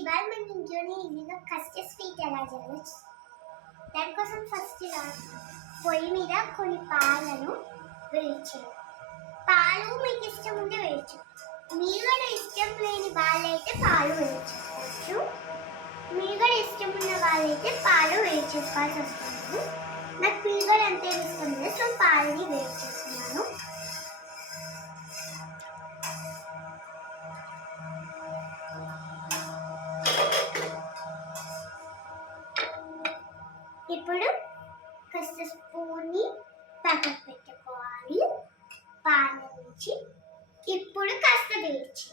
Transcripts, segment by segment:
ఇవాళ మన ఇంట్లోనే ఈజీగా కస్టర్డ్ స్వీట్ ఎలా చేయాలో దానికోసం ఫస్ట్ పొయ్యి మీద కొన్ని పాలను వేయించాలి. పాలు మీకు ఇష్టం ఉంటే వేయచ్చు, మీరు కూడా ఇష్టం లేని వాళ్ళైతే పాలు వేయించుకోవచ్చు. మీరు కూడా ఇష్టం ఉన్న వాళ్ళైతే పాలు వేయించుకోవాల్సి వస్తుంది. నాకు మీరు కూడా అంతే ఇష్టం లేదు, సో పాలని వేయించేస్తున్నాను. ఇప్పుడు కాస్త స్పూన్ని పక్కకు పెట్టుకోవాలి. పాల నుంచి ఇప్పుడు కాస్త వేయించి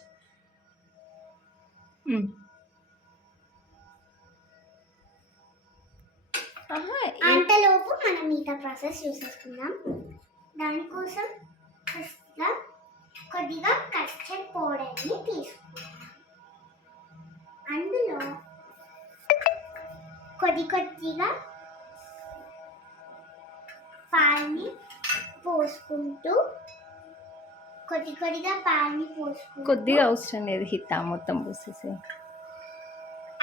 అంతలోపు మనం మిగతా ప్రాసెస్ చూసేసుకుందాం. దానికోసం కొద్దిగా కస్టర్డ్ పౌడర్ని తీసుకుందాం. అందులో కొద్దిగా పాలని పోసుకుంటూ కొద్దిగా పాలని పోసుకుంటూ కొద్దిగా అవసరం లేదు, హితా మొత్తం పోసేసి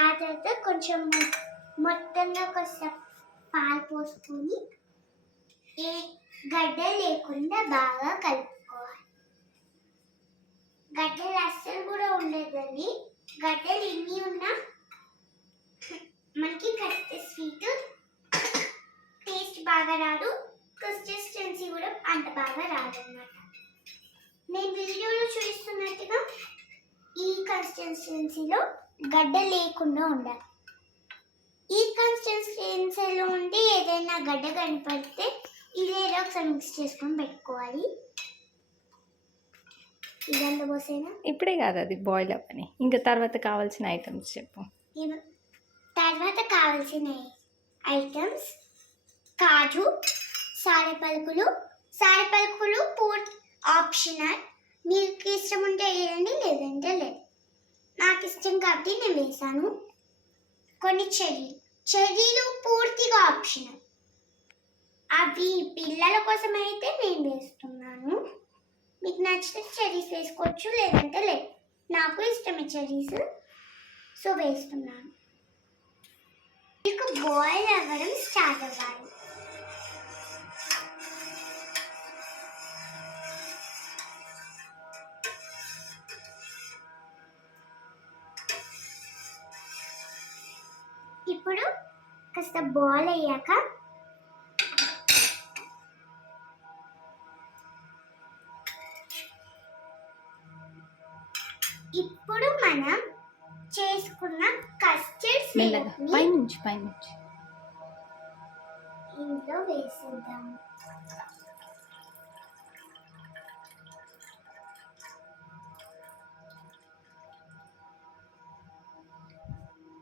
ఆ తర్వాత కొంచెం మొత్తంగా కొంచెం పాలు పోసుకొని ఏ గడ్డ లేకుండా బాగా కలుపుకోవాలి. గడ్డలు అస్సలు కూడా ఉండదండి. గడ్డలు ఎన్ని ఉన్నా మనకి కస్టర్డ్ స్వీట్ టేస్ట్ బాగా రాదు, కన్సిస్టెన్సీ కూడా అంత బాగా రాదన్నమాట. నేను వీడియోలో చూపిస్తున్నట్టుగా ఈ కన్సిస్టెన్సీలో గడ్డ లేకుండా ఉండాలి. ఈ కన్సిస్టెన్సీలో ఉండి ఏదైనా గడ్డ కనపడితే ఇదేదో ఒకసారి మిక్స్ చేసుకొని పెట్టుకోవాలి. ఇదంతా పోసేనా? ఇప్పుడే కాదు, అది బాయిల్ అవ్వని. ఇంకా తర్వాత కావాల్సిన ఐటమ్స్ చెప్పు. తర్వాత కావాల్సిన ఐటమ్స్ కాజు, సారెపలుకులు పూర్తి ఆప్షనల్. మీకు ఇష్టం ఉంటే వేయండి, లేదంటే లేదు. నాకు ఇష్టం కాబట్టి నేను వేసాను. కొన్ని చెర్రీలు పూర్తిగా ఆప్షనల్. అవి పిల్లల కోసం అయితే నేను వేస్తున్నాను. మీకు నచ్చితే చెర్రీస్ వేసుకోవచ్చు, లేదంటే లేదు. నాకు ఇష్టమే చెర్రీస్, సో వేస్తున్నాను. మీకు బాయిల్ అవ్వడం స్టార్ట్ అవ్వాలి. ఇప్పుడు కాస్త బాయిల్ అయ్యాక ఇప్పుడు మనం చేసుకున్న కస్టర్డ్ సిరప్ పైనుంచి ఇందులో వేసేద్దాం.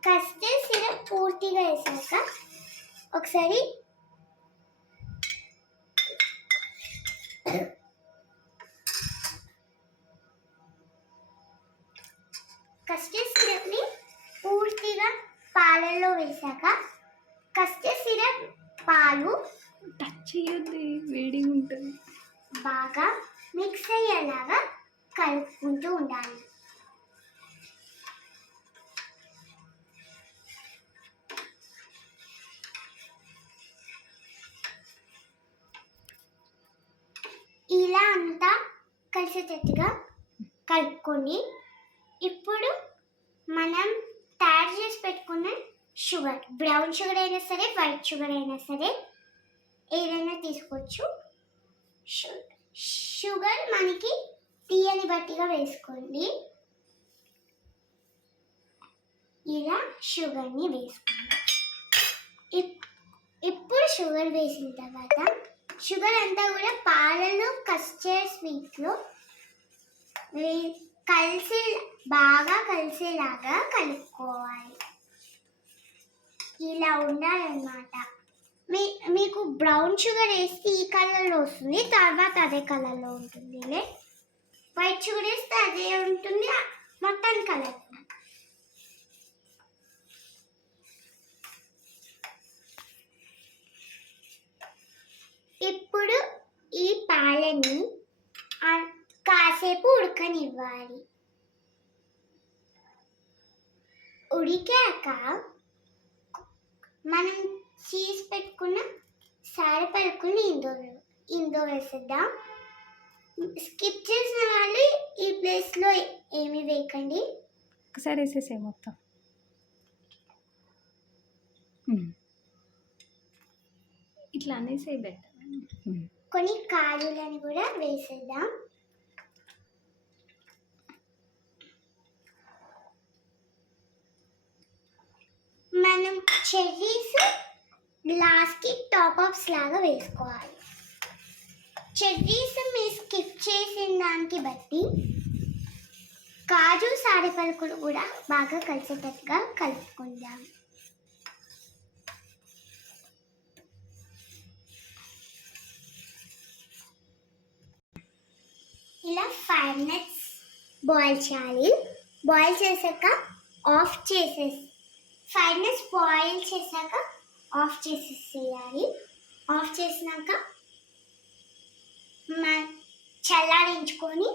కస్టర్డ్ సిరప్ పూర్తిగా వేసాక ఒకసారి కస్టర్డ్ సిరప్ని పూర్తిగా పాలల్లో వేసాక కస్టర్డ్ సిరప్ పాలు టచ్ చేయొద్దు, వేడిగా ఉంటుంది. బాగా మిక్స్ అయ్యేలాగా కలుపుకుంటూ ఉండాలి. ఇలా అంతా కలిసేటట్టుగా కలుపుకొని ఇప్పుడు మనం తయారు చేసి పెట్టుకున్న షుగర్, బ్రౌన్ షుగర్ అయినా సరే వైట్ షుగర్ అయినా సరే ఏదైనా తీసుకోవచ్చు. షుగర్ మనకి తీయని బట్టిగా వేసుకోండి. ఇలా షుగర్ని వేసుకోండి. ఇప్పుడు షుగర్ వేసిన తర్వాత షుగర్ అంతా కూడా పాలలో కస్టర్డ్ స్వీట్లో బాగా కలిసేలాగా కలుపుకోవాలి. ఇలా ఉండాలన్నమాట. మీకు బ్రౌన్ షుగర్ వేస్తే ఈ కలర్లో వస్తుంది, తర్వాత అదే కలర్లో ఉంటుంది. వైట్ షుగర్ వేస్తే అదే ఉంటుంది, మొత్తం కలర్. ఇప్పుడు ఈ పాలని కాసేపు ఉడకనివ్వాలి. ఉడికాక మనం చీజ్ పెట్టుకున్న సారపరుకుని ఇందో వేసేద్దాం. స్కిప్ చేసిన వాళ్ళు ఈ ప్లేస్లో ఏమి వేయకండి. ఒకసారి వేసేసే మొత్తం. ఇట్లా అనేసే బెటర్. కొన్ని కాజులను కూడా వేసేద్దాం. మనం చెర్రీస్ లాస్ట్కి టాప్ అప్స్ లాగా వేసుకోవాలి. చెర్రీస్ మీరు స్కిప్ చేసిన దానికి బట్టి కాజు సారెపరుకులు కూడా బాగా కలిసేటట్టుగా కలుపుకుందాం. ఇలా 5 minutes బాయిల్ చేయాలి. బాయిల్ చేశాక ఆఫ్ 5 minutes బాయిల్ చేశాక ఆఫ్ చేసేసేయాలి. ఆఫ్ చేసినాక చల్లారించుకొని